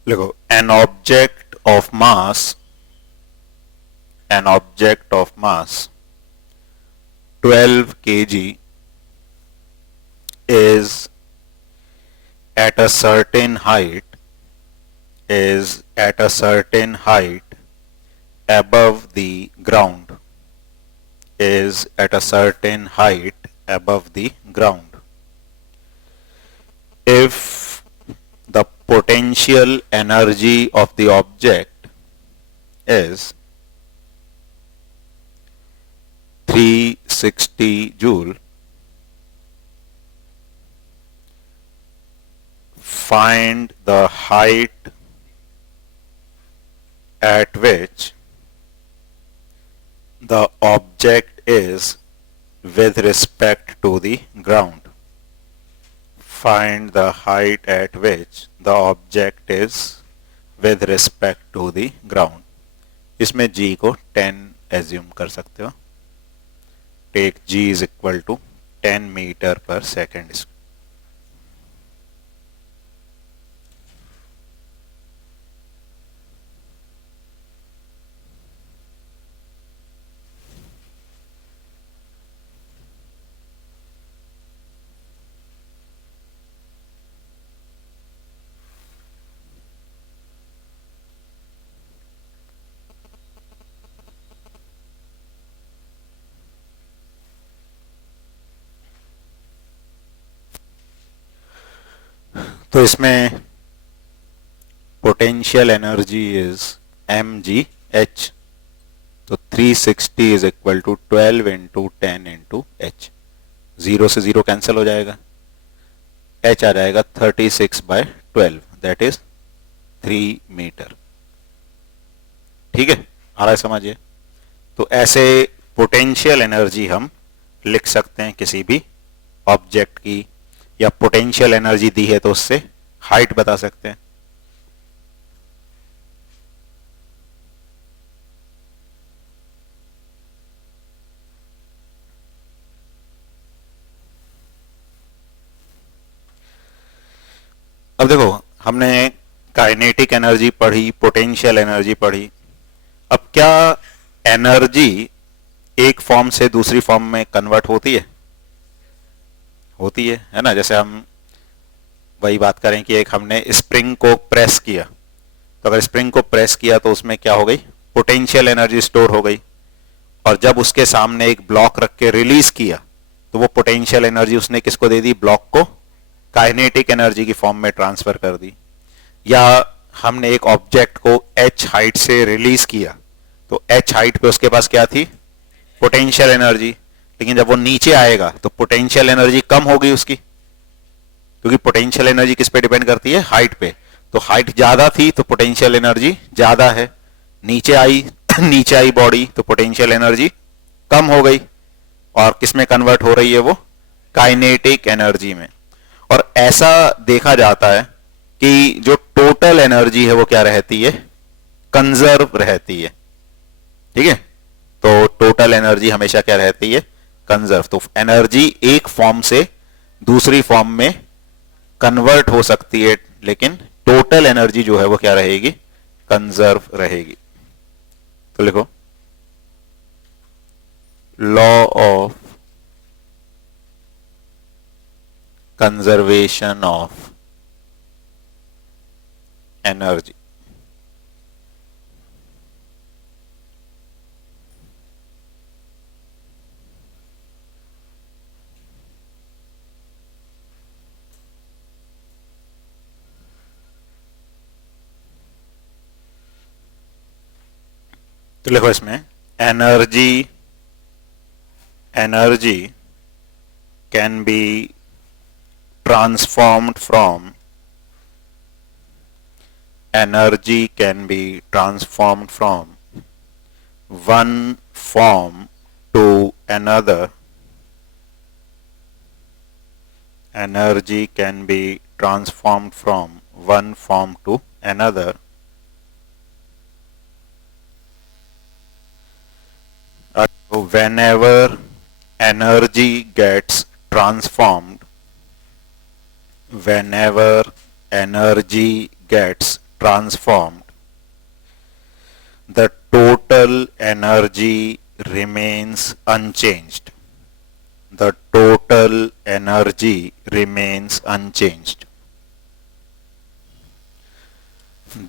देखो, an object of mass 12 kg is at a certain height above the ground, if the potential energy of the object is 360 joule, find the height at which the object is with respect to the ground. Find the height at which the object is with respect to the ground. इसमें g को 10 assume कर सकते हो। Take g is equal to 10 metre per second. तो इसमें potential energy is mgh, तो 360 is equal to 12 into 10 into h, 0 से 0 cancel हो जाएगा, h आ जाएगा 36/12, दैट इज 3 मीटर। ठीक है, आ रहा है समझिए। तो ऐसे पोटेंशियल एनर्जी हम लिख सकते हैं किसी भी ऑब्जेक्ट की, या पोटेंशियल एनर्जी दी है तो उससे हाइट बता सकते हैं। अब देखो, हमने काइनेटिक एनर्जी पढ़ी, पोटेंशियल एनर्जी पढ़ी। अब क्या एनर्जी एक फॉर्म से दूसरी फॉर्म में कन्वर्ट होती है ना। जैसे हम वही बात करें कि एक हमने स्प्रिंग को प्रेस किया, तो अगर स्प्रिंग को प्रेस किया तो उसमें क्या हो गई, पोटेंशियल एनर्जी स्टोर हो गई। और जब उसके सामने एक ब्लॉक रख के रिलीज किया तो वो पोटेंशियल एनर्जी उसने किसको दे दी, ब्लॉक को काइनेटिक एनर्जी की फॉर्म में ट्रांसफर कर दी। या हमने एक ऑब्जेक्ट को h हाइट से रिलीज किया तो h हाइट पे उसके पास क्या थी, पोटेंशियल एनर्जी। लेकिन जब वो नीचे आएगा तो पोटेंशियल एनर्जी कम होगी उसकी, क्योंकि पोटेंशियल एनर्जी किस पे डिपेंड करती है, हाइट पे। तो हाइट ज्यादा थी तो पोटेंशियल एनर्जी ज्यादा है। नीचे आई नीचे आई बॉडी तो पोटेंशियल एनर्जी कम हो गई, और किस में कन्वर्ट हो रही है वो, काइनेटिक एनर्जी में। और ऐसा देखा जाता है कि जो टोटल एनर्जी है वो क्या रहती है, कंजर्व रहती है। ठीक है, तो टोटल एनर्जी हमेशा क्या रहती है, कंजर्व। तो एनर्जी एक फॉर्म से दूसरी फॉर्म में कन्वर्ट हो सकती है, लेकिन टोटल एनर्जी जो है वो क्या रहेगी, कंजर्व रहेगी। तो लिखो, law of conservation of energy. तो लिखो इसमें, energy can be transformed from one form to another. Energy can be transformed from one form to another whenever energy gets transformed the total energy remains unchanged.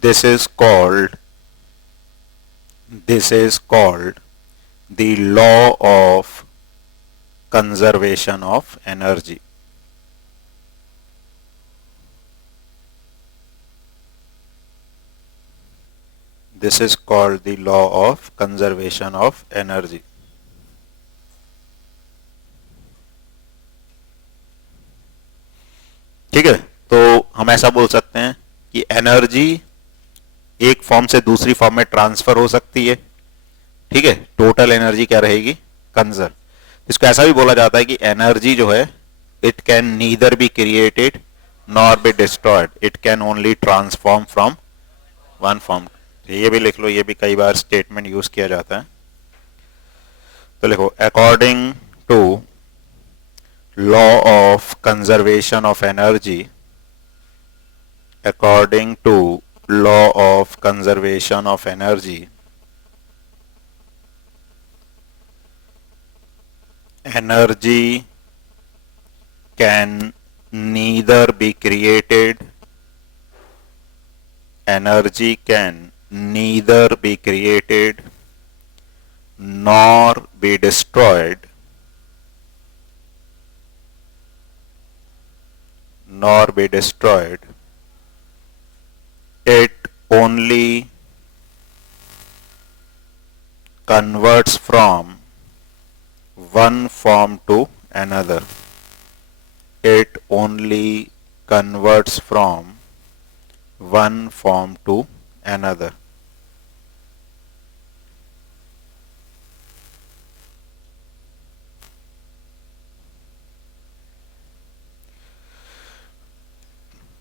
This is called the law of conservation of energy. This is called the law of conservation of energy. ठीक है, तो हम ऐसा बोल सकते हैं कि energy एक फॉर्म से दूसरी फॉर्म में ट्रांसफर हो सकती है। ठीक है, टोटल एनर्जी क्या रहेगी, कंजर्व। इसको ऐसा भी बोला जाता है कि एनर्जी जो है, it can neither be created nor be destroyed, it can only transform from one form. ये भी लिख लो, ये भी कई बार स्टेटमेंट यूज किया जाता है। तो लिखो, according to law of conservation of energy, according to law of conservation of energy, energy can neither be created nor be destroyed it only converts from one form to another. it only converts from one form to another.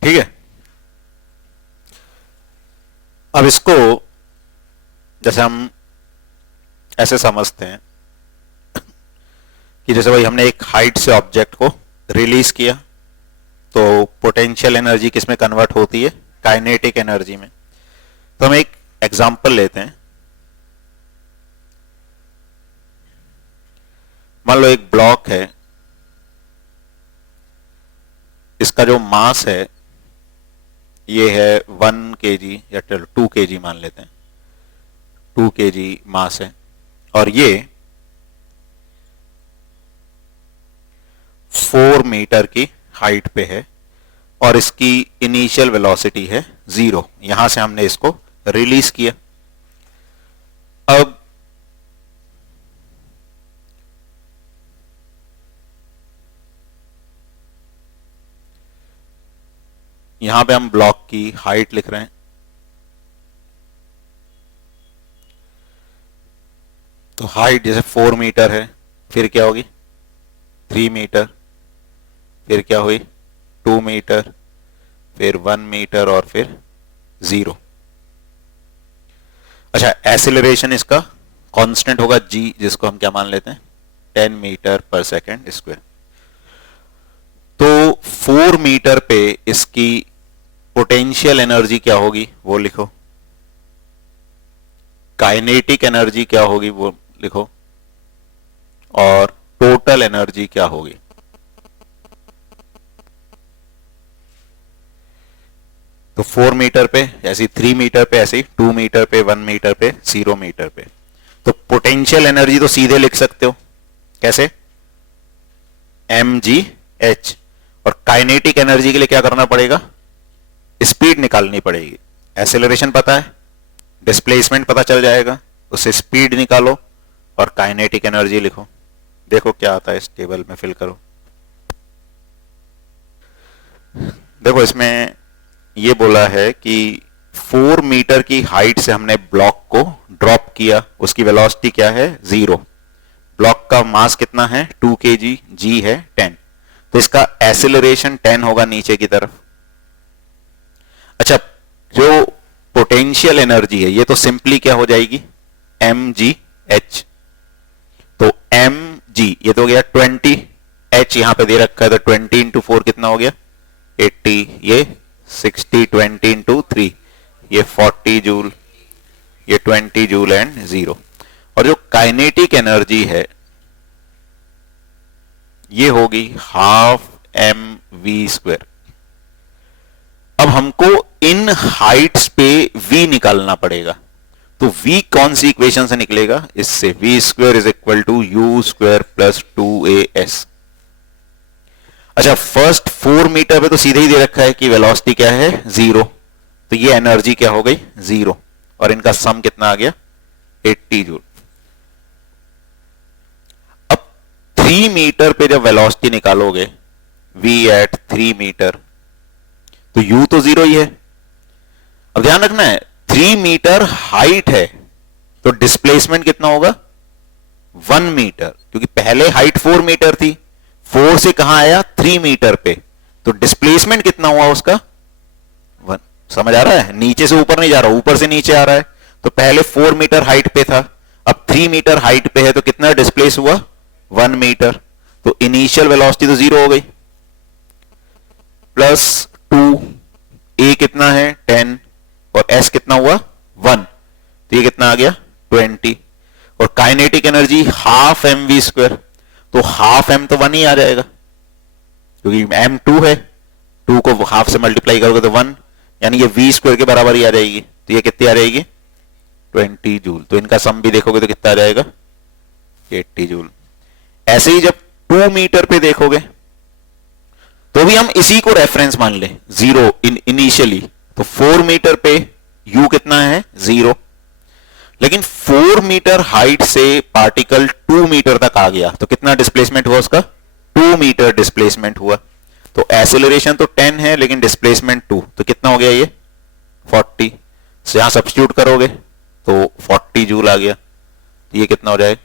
ठीक है। अब इसको जैसे हम ऐसे समझते हैं कि जैसे भाई हमने एक हाइट से ऑब्जेक्ट को रिलीज किया, तो पोटेंशियल एनर्जी किस में कन्वर्ट होती है? काइनेटिक एनर्जी में। तो हम एक एग्जांपल लेते हैं। मान लो एक ब्लॉक है, इसका जो मास है ये है 1 kg या 2 kg मान लेते हैं, 2 kg मास है, और ये 4 मीटर की हाइट पे है, और इसकी इनिशियल वेलोसिटी है 0। यहां से हमने इसको रिलीज किया। अब यहां पे हम ब्लॉक की हाइट लिख रहे हैं। तो हाइट जैसे 4 मीटर है, फिर क्या होगी? 3 मीटर, फिर क्या हुई? 2 मीटर, फिर 1 मीटर, और फिर 0। अच्छा, एक्सेलरेशन इसका कांस्टेंट होगा g, जिसको हम क्या मान लेते हैं? 10 मीटर पर सेकेंड स्क्वायर। तो 4 मीटर पे इसकी पोटेंशियल एनर्जी क्या होगी वो लिखो, काइनेटिक एनर्जी क्या होगी वो लिखो, और टोटल एनर्जी क्या होगी। तो 4 मीटर पे ऐसी, 3 मीटर पे ऐसी, 2 मीटर पे, 1 मीटर पे, 0 मीटर पे। तो पोटेंशियल एनर्जी तो सीधे लिख सकते हो, कैसे? mgh। और काइनेटिक एनर्जी के लिए क्या करना पड़ेगा? स्पीड निकालनी पड़ेगी। एक्सेलरेशन पता है, डिस्प्लेसमेंट पता चल जाएगा, उससे स्पीड निकालो और काइनेटिक एनर्जी लिखो। देखो क्या आता है, इस टेबल में फिल करो। देखो इसमें ये बोला है कि 4 मीटर की हाइट से हमने ब्लॉक को ड्रॉप किया, उसकी वेलोसिटी क्या है? 0। ब्लॉक का मास कितना है? 2 kg, g है 10। तो इसका एक्सेलरेशन 10 होगा नीचे की तरफ। अच्छा, जो पोटेंशियल एनर्जी है ये तो सिंपली क्या हो जाएगी? mgh। तो mg ये तो हो गया 20, h यहां पे दे रखा है, तो 20 इंटू 4 कितना हो गया? 80। ये 60, 20 इंटू 3 ये 40 जूल, ये 20 जूल एंड 0। और जो काइनेटिक एनर्जी है ये होगी हाफ mv²। अब हमको इन हाइट्स पे v निकालना पड़ेगा। तो v कौन सी इक्वेशन से निकलेगा? इससे v² is equal to u² plus 2as। अच्छा, फर्स्ट 4 मीटर पे तो सीधे ही दे रखा है कि वेलोसिटी क्या है? 0। तो ये एनर्जी क्या हो गई? 0। और इनका सम कितना आ गया? 80 जूल। अब 3 मीटर पे जब वेलोसिटी निकालोगे v एट 3 मीटर, तो u तो 0 ही है। अब ध्यान रखना है 3 मीटर हाइट है, तो डिस्प्लेसमेंट कितना होगा? 1 मीटर, क्योंकि पहले हाइट 4 मीटर थी, 4 से कहां आया? 3 मीटर पे, तो डिस्प्लेसमेंट कितना हुआ उसका? 1। समझ आ रहा है? नीचे से ऊपर नहीं जा रहा, ऊपर से नीचे आ रहा है। तो पहले 4 मीटर हाइट पे था, अब 3 मीटर हाइट पे है, तो कितना डिस्प्लेस हुआ? 1 मीटर। तो इनिशियल वेलोसिटी तो 0 हो गई, प्लस 2, a कितना है? 10, और s कितना हुआ? 1। तो ये कितना आ गया? 20। और काइनेटिक एनर्जी हाफ mv², तो हाफ m तो 1 ही आ जाएगा, क्योंकि m 2 है, 2 को हाफ से मल्टीप्लाई करोगे तो 1, यानी ये v² के बराबर ही आ जाएगी। तो ये कितनी आ जाएगी? 20 जूल। तो इनका सम भी देखोगे तो कितना आ जाएगा? 80 जूल। ऐसे ही जब 2 मीटर पे देखोगे तो भी हम इसी को रेफरेंस मान ले, 0 इनिशियली। तो 4 मीटर पे u कितना है? 0। लेकिन 4 मीटर हाइट से पार्टिकल 2 मीटर तक आ गया, तो कितना डिस्प्लेसमेंट हुआ उसका? 2 मीटर डिस्प्लेसमेंट हुआ। तो एक्सेलरेशन तो 10 है लेकिन डिस्प्लेसमेंट 2, तो कितना हो गया ये 40। तो यहां सब्स्टिट्यूट करोगे तो 40 जूल आ गया, तो ये कितना हो जाएगा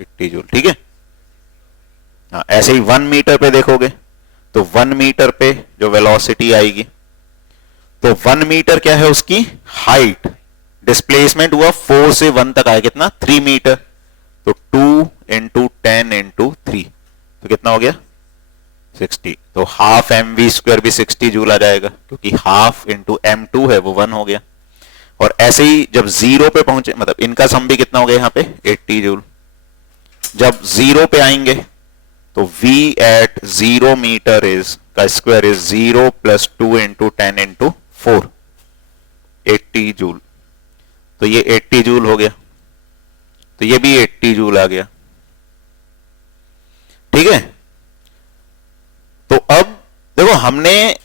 80 जूल। ठीक है, हाँ ऐसे ही 1 मीटर पे देखोगे तो 1 मीटर पे जो वेलोसिटी आएगी, तो 1 मीटर क्या है उसकी हाइट, डिस्प्लेसमेंट हुआ 4 से 1 तक आया कितना 3 मीटर, तो 2 इंटू 10 इंटू 3, तो कितना हो गया 60। तो हाफ एम वी स्क्वायर भी 60 जूल आ जाएगा, क्योंकि हाफ इंटू m2 है वो 1 हो गया। और ऐसे ही जब 0 पे पहुंचे, मतलब इनका सम भी कितना हो गया यहाँ पे 80 जूल। जब 0 पे आएंगे तो v एट 0 मीटर इज का square is 0 plus 2 into 10 into 4, 80 joule. तो ये 80 जूल हो गया, तो ये भी 80 जूल आ गया। ठीक है, तो अब देखो हमने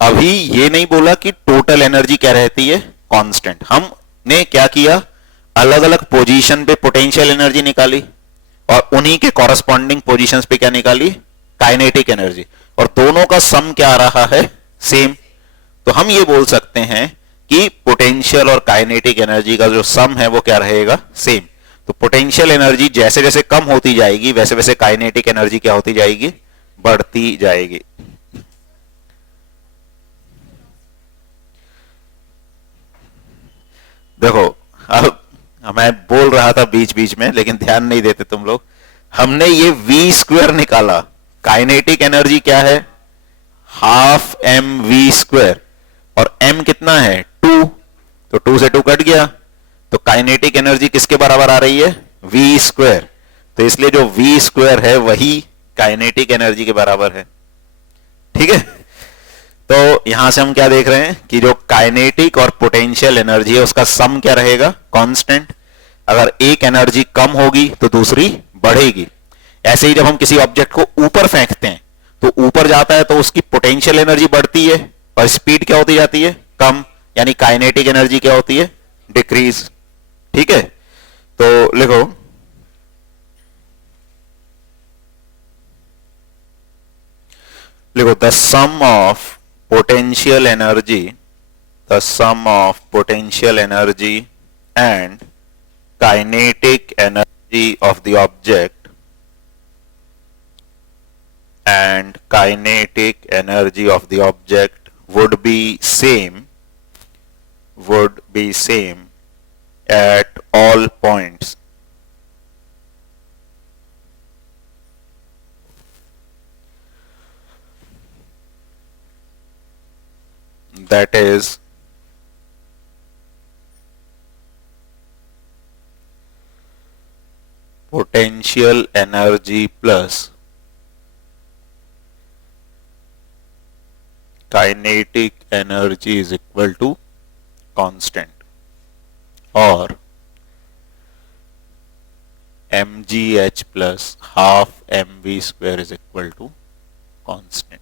अभी ये नहीं बोला कि टोटल एनर्जी क्या रहती है कांस्टेंट, हमने क्या किया अलग अलग पोजीशन पे पोटेंशियल एनर्जी निकाली और उन्हीं के कॉरस्पॉन्डिंग पोजीशंस पे क्या निकाली काइनेटिक एनर्जी, और दोनों का सम क्या आ रहा है सेम। तो हम ये बोल सकते हैं कि पोटेंशियल और काइनेटिक एनर्जी का जो सम है वो क्या रहेगा सेम। तो पोटेंशियल एनर्जी जैसे जैसे कम होती जाएगी वैसे वैसे काइनेटिक एनर्जी क्या होती जाएगी बढ़ती जाएगी। देखो अब मैं बोल रहा था बीच बीच में लेकिन ध्यान नहीं देते तुम लोग, हमने ये v स्क्वायर निकाला, काइनेटिक एनर्जी क्या है हाफ एम वी स्क्वायर, और m कितना है 2, तो 2 से 2 कट गया, तो काइनेटिक एनर्जी किसके बराबर आ रही है v स्क्वायर, तो इसलिए जो v स्क्वायर है वही काइनेटिक एनर्जी के बराबर है। ठीक है, तो यहां से हम क्या देख रहे हैं कि जो काइनेटिक और पोटेंशियल एनर्जी है उसका सम क्या रहेगा कांस्टेंट। अगर एक एनर्जी कम होगी तो दूसरी बढ़ेगी। ऐसे ही जब हम किसी ऑब्जेक्ट को ऊपर फेंकते हैं तो ऊपर जाता है तो उसकी पोटेंशियल एनर्जी बढ़ती है और स्पीड क्या होती जाती है कम, यानी काइनेटिक एनर्जी क्या होती है डिक्रीज। ठीक है, तो लिखो the sum of potential energy, the sum of potential energy and kinetic energy of the object and kinetic energy of the object would be same at all points. That is potential energy plus kinetic energy is equal to constant, or mgh plus half mv square is equal to constant.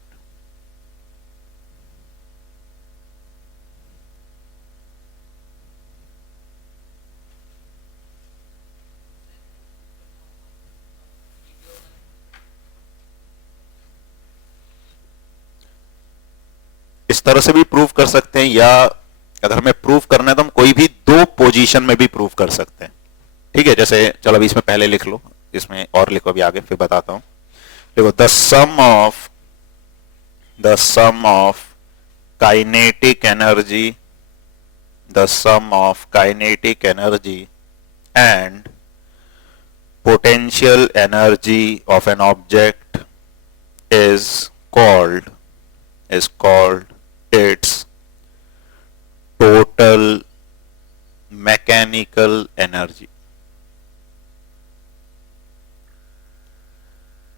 इस तरह से भी prove कर सकते हैं, या अगर हमें प्रूव करना है तो हम कोई भी दो पोजीशन में भी प्रूव कर सकते हैं। ठीक है, जैसे चलो अभी इसमें पहले लिख लो, इसमें और लिखो अभी आगे फिर बताता हूं। देखो the sum of kinetic energy and potential energy of an object is called its total mechanical energy.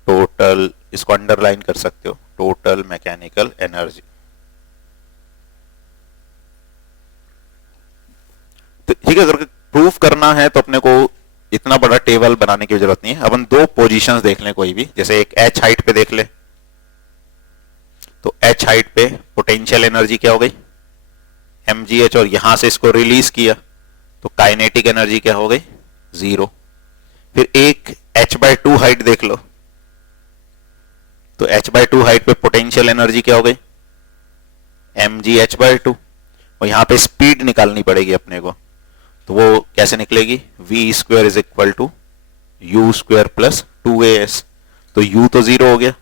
Total, इसको अंडरलाइन कर सकते हो, टोटल मैकेनिकल एनर्जी। तो ठीक है, अगर प्रूफ करना है तो अपने को इतना बड़ा टेबल बनाने की जरूरत नहीं है, अपन दो पोजीशंस देख लें कोई भी, जैसे एक h हाइट पे देख ले, तो h हाइट पे पोटेंशियल एनर्जी क्या हो गई mgh, और यहां से इसको रिलीज किया तो काइनेटिक एनर्जी क्या हो गई 0। फिर एक h/2 हाइट देख लो, तो h/2 हाइट पे पोटेंशियल एनर्जी क्या हो गई, mgh/2, और यहां पे स्पीड निकालनी पड़ेगी अपने को, तो वो कैसे निकलेगी, v² is equal to u square plus 2as। तो u तो 0 हो गया,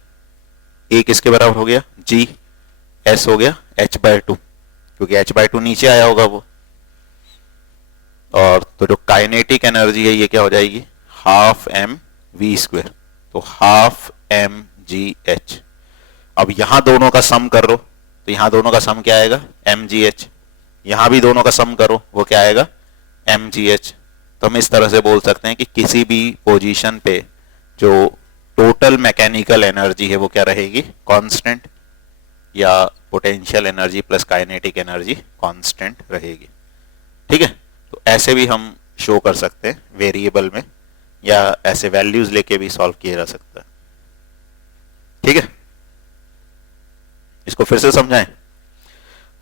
a किसके बराबर हो गया, g, s हो गया h/2, क्योंकि h/2 नीचे आया होगा वो, और तो जो काइनेटिक एनर्जी है ये क्या हो जाएगी, हाफ एम वी स्क्वायर, तो हाफ एम जी एच। अब यहां दोनों का सम करो, तो यहां दोनों का सम क्या आएगा, एम जी एच, यहां भी दोनों का सम करो, वो क्या आएगा, एम जी एच। तो हम इस तरह से बोल सकते हैं कि किसी भी पोजीशन पे जो टोटल मैकेनिकल एनर्जी है वो क्या रहेगी, कांस्टेंट, या potential energy plus kinetic energy constant रहेगी। ठीक है, तो ऐसे भी हम शो कर सकते हैं वेरिएबल में, या ऐसे वैल्यूज लेके भी सॉल्व किया जा सकता है। ठीक है, इसको फिर से समझाएं।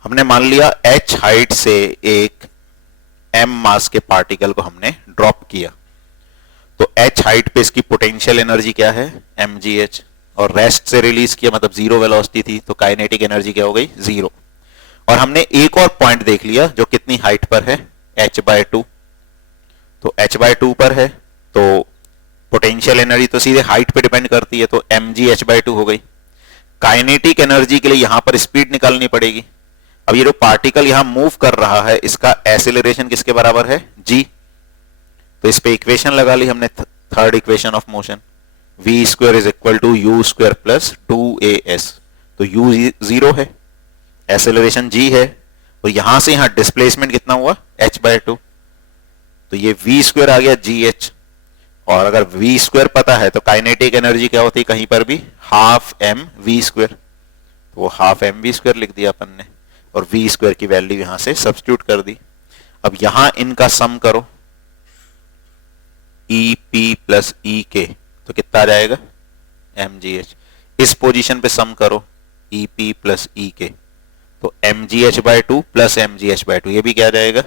हमने मान लिया h हाइट से एक m मास के पार्टिकल को हमने ड्रॉप किया, तो h हाइट पे इसकी पोटेंशियल एनर्जी क्या है, mgh, और रेस्ट से रिलीज किया मतलब जीरो वेलोसिटी थी, तो काइनेटिक एनर्जी क्या हो गई, जीरो। और हमने एक और पॉइंट देख लिया जो कितनी हाइट पर है, h/2, तो h/2 पर है, तो पोटेंशियल एनर्जी तो सीधे हाइट पे डिपेंड करती है, तो mgh/2 हो गई। काइनेटिक एनर्जी के लिए यहां पर स्पीड निकालनी पड़ेगी। अब ये जो पार्टिकल यहां मूव कर रहा है इसका एक्सेलरेशन किसके बराबर है, g, तो इस पे इक्वेशन लगा ली हमने, third equation of motion, v² is equal to u square plus 2as, तो u 0 है, एक्सेलरेशन g है, और यहां से यहां डिस्प्लेसमेंट कितना हुआ, h/2, तो ये v² आ गया gh, और अगर v² पता है तो काइनेटिक एनर्जी क्या होती है कहीं पर भी, हाफ एम वी स्क्वायर, तो वो हाफ एम वी स्क्वायर लिख दिया अपन ने, और v² की वैल्यू यहां से सब्स्टिट्यूट कर दी। अब यहां इनका सम करो, EP प्लस EK, तो कितना आ जाएगा, mgh। इस पोजीशन पे सम करो EP प्लस EK, तो mgh/2 प्लस mgh/2, ये भी क्या आ जाएगा,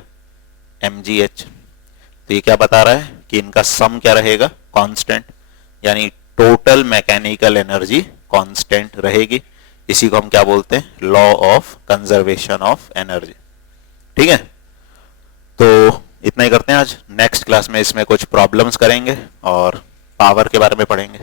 mgh। तो ये क्या बता रहा है कि इनका सम क्या रहेगा, कांस्टेंट, यानी टोटल मैकेनिकल एनर्जी कांस्टेंट रहेगी। इसी को हम क्या बोलते हैं, law of conservation of energy. ठीक है, तो इतना ही करते हैं आज। नेक्स्ट क्लास में इसमें कुछ प्रॉब्लम्स करेंगे और पावर के बारे में पढ़ेंगे।